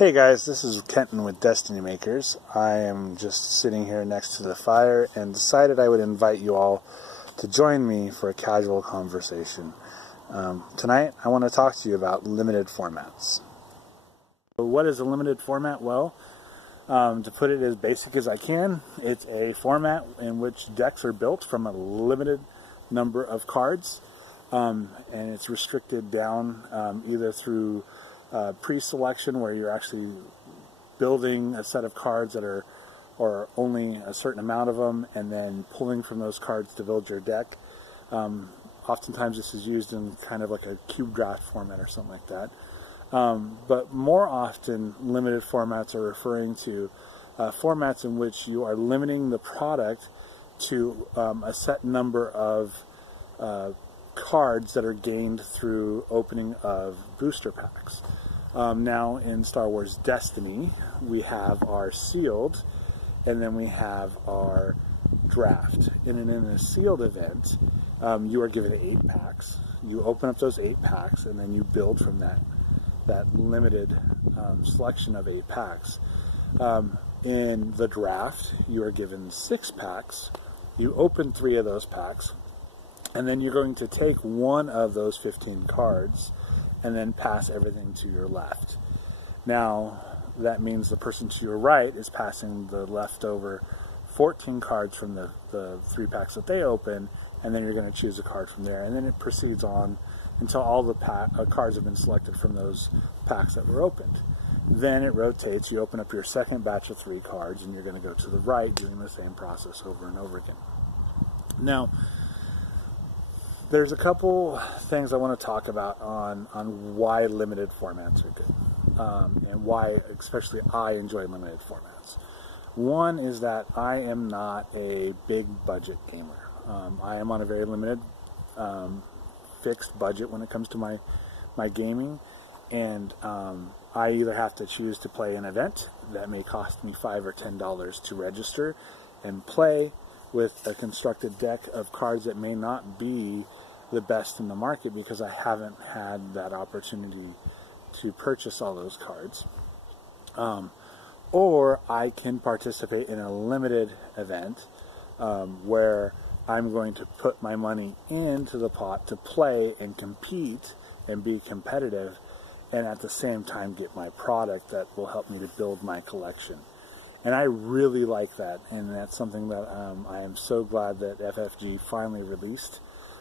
Hey guys, this is Kenton with Destiny Makers. I am just sitting here next to the fire and decided I would invite you all to join me for a casual conversation. Tonight I want to talk to you about limited formats. So what is a limited format? Well, to put it as basic as I can, it's a format in which decks are built from a limited number of cards, and it's restricted down either through pre-selection, where you're actually building a set of cards that are or only a certain amount of them, and then pulling from those cards to build your deck. Oftentimes this is used in kind of like a cube draft format or something like that. But more often, limited formats are referring to formats in which you are limiting the product to a set number of cards that are gained through opening of booster packs. Now in Star Wars Destiny, we have our sealed, and then we have our draft. And in a sealed event, you are given 8 packs. You open up those 8 packs, and then you build from that limited selection of 8 packs. In the draft, you are given 6 packs. You open 3 of those packs, and then you're going to take one of those 15 cards and then pass everything to your left. Now, that means the person to your right is passing the leftover 14 cards from the 3 packs that they open, and then you're going to choose a card from there. And then it proceeds on until all the cards have been selected from those packs that were opened. Then it rotates. You open up your second batch of 3 cards, and you're going to go to the right, doing the same process over and over again. Now, there's a couple things I want to talk about on why limited formats are good, and why especially I enjoy limited formats. One is that I am not a big budget gamer. I am on a very limited fixed budget when it comes to my gaming, and I either have to choose to play an event that may cost me $5 or $10 to register and play with a constructed deck of cards that may not be the best in the market because I haven't had that opportunity to purchase all those cards. Or I can participate in a limited event where I'm going to put my money into the pot to play and compete and be competitive, and at the same time get my product that will help me to build my collection. And I really like that, and that's something that I am so glad that FFG finally released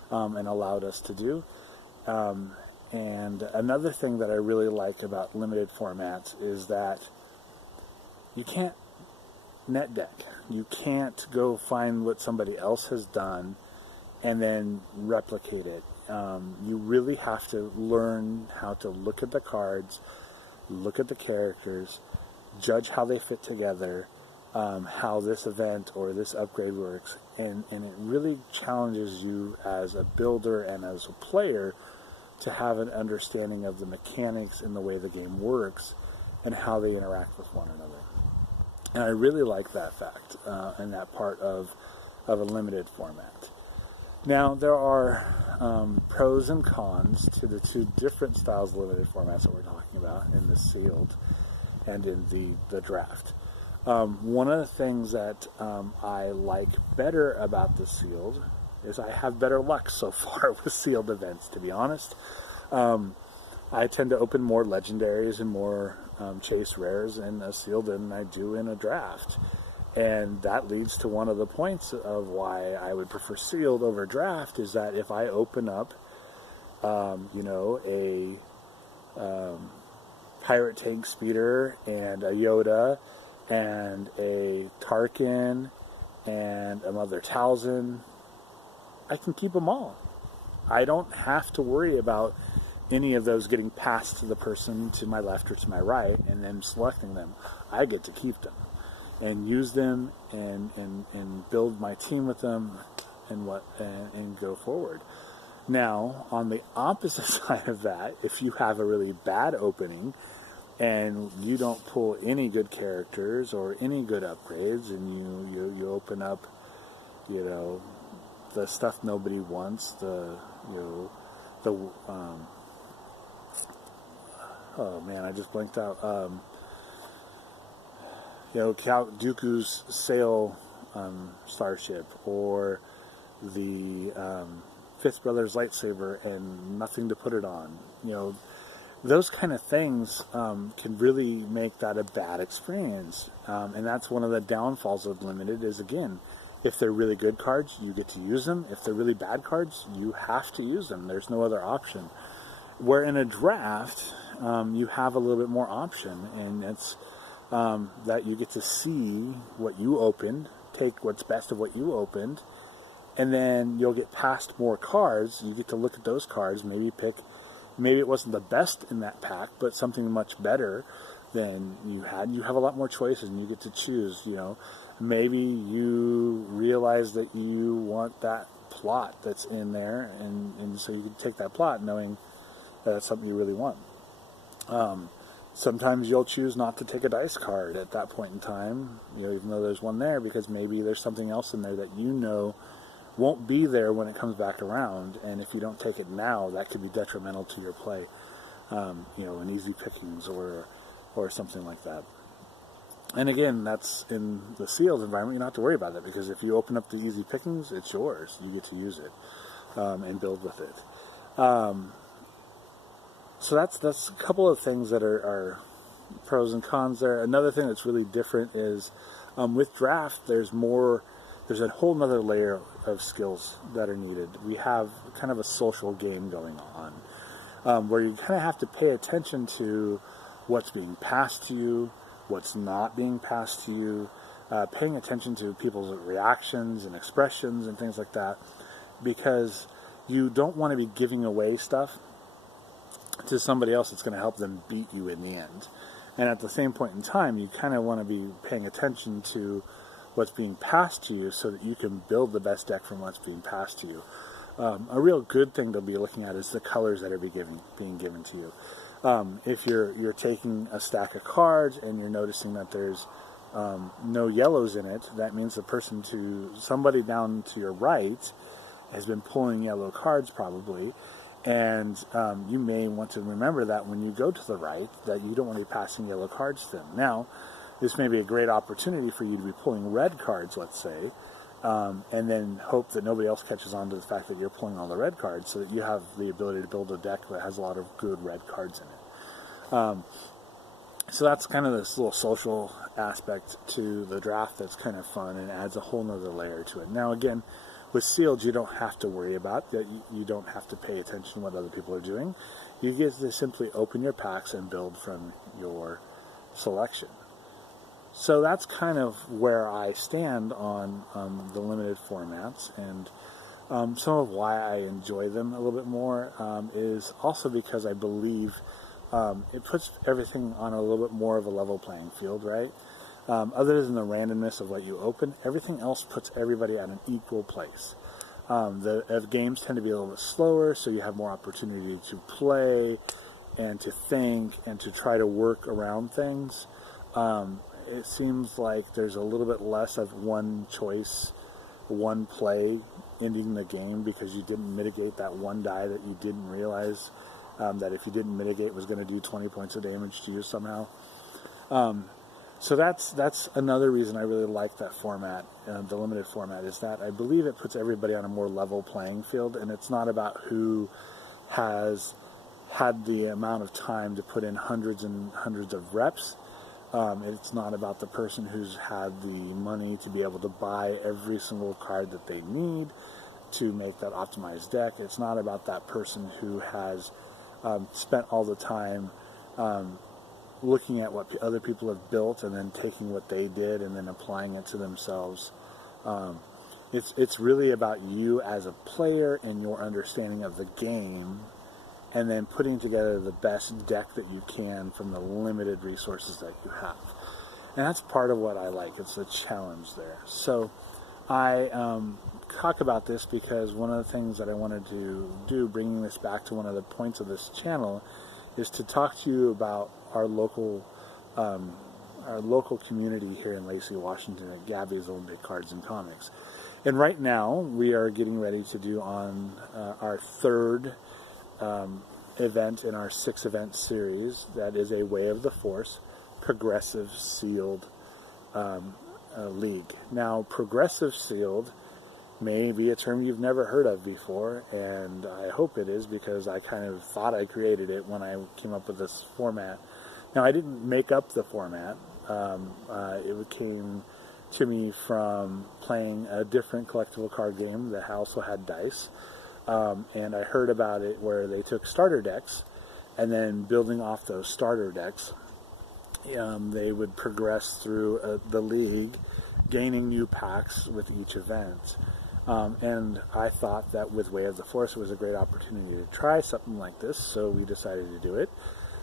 and allowed us to do. And another thing that I really like about limited formats is that you can't net deck. You can't go find what somebody else has done and then replicate it. You really have to learn how to look at the cards, look at the characters, judge how they fit together, how this event or this upgrade works, and it really challenges you as a builder and as a player to have an understanding of the mechanics and the way the game works and how they interact with one another. And I really like that fact and that part of a limited format. Now, there are pros and cons to the 2 different styles of limited formats that we're talking about in the sealed and in the draft. One of the things that I like better about the sealed is I have better luck so far with sealed events, to be honest. I tend to open more legendaries and more chase rares in a sealed than I do in a draft. And that leads to one of the points of why I would prefer sealed over draft, is that if I open up, a pirate tank speeder and a Yoda and a Tarkin and a Mother Talzin, I can keep them all. I don't have to worry about any of those getting passed to the person to my left or to my right and then selecting them. I get to keep them and use them and build my team with them and go forward. Now, on the opposite side of that, if you have a really bad opening and you don't pull any good characters or any good upgrades, and you open up, the stuff nobody wants, oh man, I just blanked out. Count Dooku's sail starship, or the Fifth Brother's lightsaber and nothing to put it on. Those kind of things can really make that a bad experience. And that's one of the downfalls of Limited is, again, if they're really good cards, you get to use them. If they're really bad cards, you have to use them. There's no other option. Where in a draft, you have a little bit more option, and it's that you get to see what you opened, take what's best of what you opened, and then you'll get passed more cards. You get to look at those cards, maybe it wasn't the best in that pack, but something much better than you had. You have a lot more choices, and you get to choose. Maybe you realize that you want that plot that's in there, and so you can take that plot knowing that that's something you really want. Sometimes you'll choose not to take a dice card at that point in time, even though there's one there, because maybe there's something else in there that won't be there when it comes back around, and if you don't take it now, that could be detrimental to your play. An easy pickings or something like that. And again, that's in the sealed environment. You don't have to worry about that, because if you open up the easy pickings, it's yours. You get to use it and build with it. So that's a couple of things that are pros and cons there. Another thing that's really different is with draft, there's a whole nother layer of skills that are needed. We have kind of a social game going on where you kind of have to pay attention to what's being passed to you, what's not being passed to you, paying attention to people's reactions and expressions and things like that, because you don't want to be giving away stuff to somebody else that's going to help them beat you in the end. And at the same point in time, you kind of want to be paying attention to what's being passed to you so that you can build the best deck from what's being passed to you. A real good thing to be looking at is the colors that are being given to you. If you're taking a stack of cards and you're noticing that there's no yellows in it, that means somebody down to your right has been pulling yellow cards probably, and you may want to remember that when you go to the right, that you don't want to be passing yellow cards to them. Now, this may be a great opportunity for you to be pulling red cards, let's say, and then hope that nobody else catches on to the fact that you're pulling all the red cards, so that you have the ability to build a deck that has a lot of good red cards in it. So that's kind of this little social aspect to the draft that's kind of fun and adds a whole nother layer to it. Now, again, with sealed, you don't have to worry about that. You don't have to pay attention to what other people are doing. You get to simply open your packs and build from your selection. So that's kind of where I stand on the limited formats, and some of why I enjoy them a little bit more is also because I believe it puts everything on a little bit more of a level playing field, right? Other than the randomness of what you open, everything else puts everybody at an equal place. The games tend to be a little bit slower, so you have more opportunity to play and to think and to try to work around things. It seems like there's a little bit less of one choice, one play ending the game because you didn't mitigate that one die that you didn't realize that if you didn't mitigate was going to do 20 points of damage to you somehow. So that's another reason I really like that format, the limited format, is that I believe it puts everybody on a more level playing field, and it's not about who has had the amount of time to put in hundreds and hundreds of reps. It's not about the person who's had the money to be able to buy every single card that they need to make that optimized deck. It's not about that person who has spent all the time looking at what other people have built and then taking what they did and then applying it to themselves. It's really about you as a player and your understanding of the game, and then putting together the best deck that you can from the limited resources that you have. And that's part of what I like. It's a challenge there. So I talk about this because one of the things that I wanted to do, bringing this back to one of the points of this channel, is to talk to you about our local community here in Lacey, Washington at Gabby's Olympic Cards and Comics. And right now we are getting ready to do on our third event in our 6-event series. That is a Way of the Force progressive sealed league. Now, progressive sealed may be a term you've never heard of before, and I hope it is, because I kind of thought I created it when I came up with this format. Now, I didn't make up the format. It came to me from playing a different collectible card game that also had dice, and I heard about it where they took starter decks, and then building off those starter decks, they would progress through the league, gaining new packs with each event. And I thought that with Way of the Force it was a great opportunity to try something like this, so we decided to do it.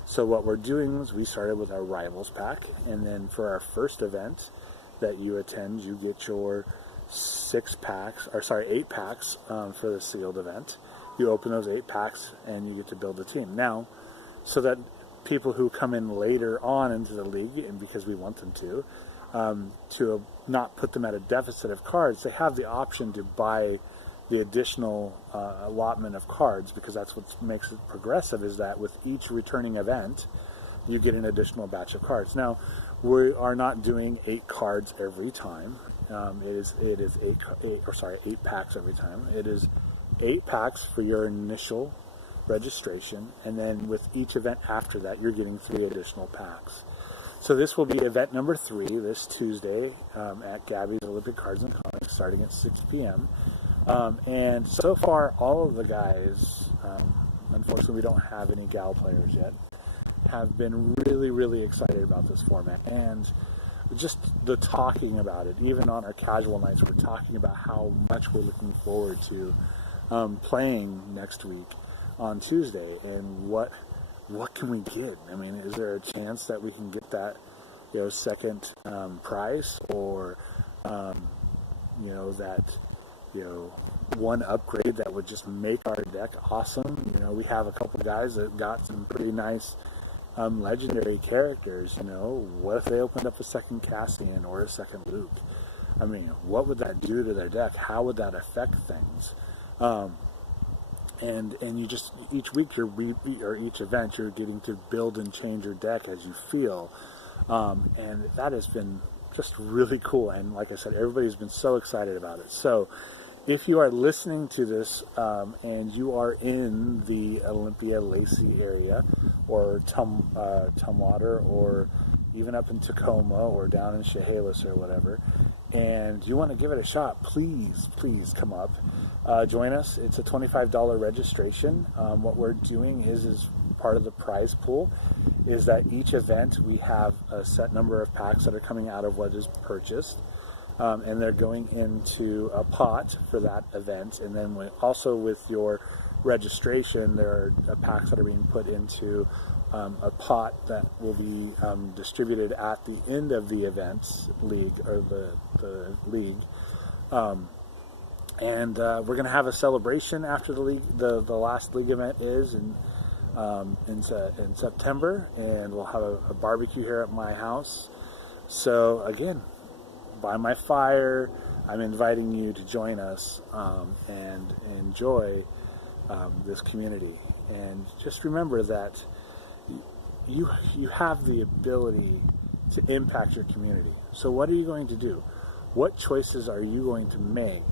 So what we're doing is we started with our Rivals pack, and then for our first event that you attend, you get your 8 packs for the sealed event. You open those 8 packs and you get to build a team. Now, so that people who come in later on into the league, and because we want them to not put them at a deficit of cards, they have the option to buy the additional allotment of cards, because that's what makes it progressive, is that with each returning event you get an additional batch of cards. Now, we are not doing 8 cards every time. It is 8 packs every time. It is 8 packs for your initial registration, and then with each event after that you're getting 3 additional packs. So this will be event number 3 this Tuesday at Gabby's Olympic Cards and Comics, starting at 6 p.m. And so far, all of the guys, unfortunately we don't have any gal players yet, have been really, really excited about this format. And just the talking about it, even on our casual nights, we're talking about how much we're looking forward to playing next week on Tuesday, and what can we get? I mean, is there a chance that we can get that, second prize, or one upgrade that would just make our deck awesome? We have a couple guys that got some pretty nice legendary characters. What if they opened up a second Cassian or a second Luke? I mean, what would that do to their deck? How would that affect things? And you just, each week or each event, you're getting to build and change your deck as you feel, and that has been just really cool. And like I said, everybody's been so excited about it. So if you are listening to this and you are in the Olympia, Lacey area, or Tumwater, or even up in Tacoma, or down in Chehalis or whatever, and you want to give it a shot, please come up. Join us. It's a $25 registration. What we're doing is part of the prize pool is that each event we have a set number of packs that are coming out of what is purchased, and they're going into a pot for that event. And then also with your registration, there are packs that are being put into a pot that will be distributed at the end of the events league, or the league. And we're going to have a celebration after the league. The last league event is in September, and we'll have a barbecue here at my house. So again, by my fire, I'm inviting you to join us and enjoy this community. And just remember that you have the ability to impact your community. So what are you going to do? What choices are you going to make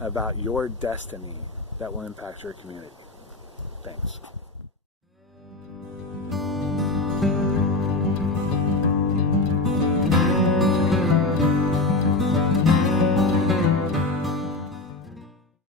about your destiny that will impact your community? Thanks.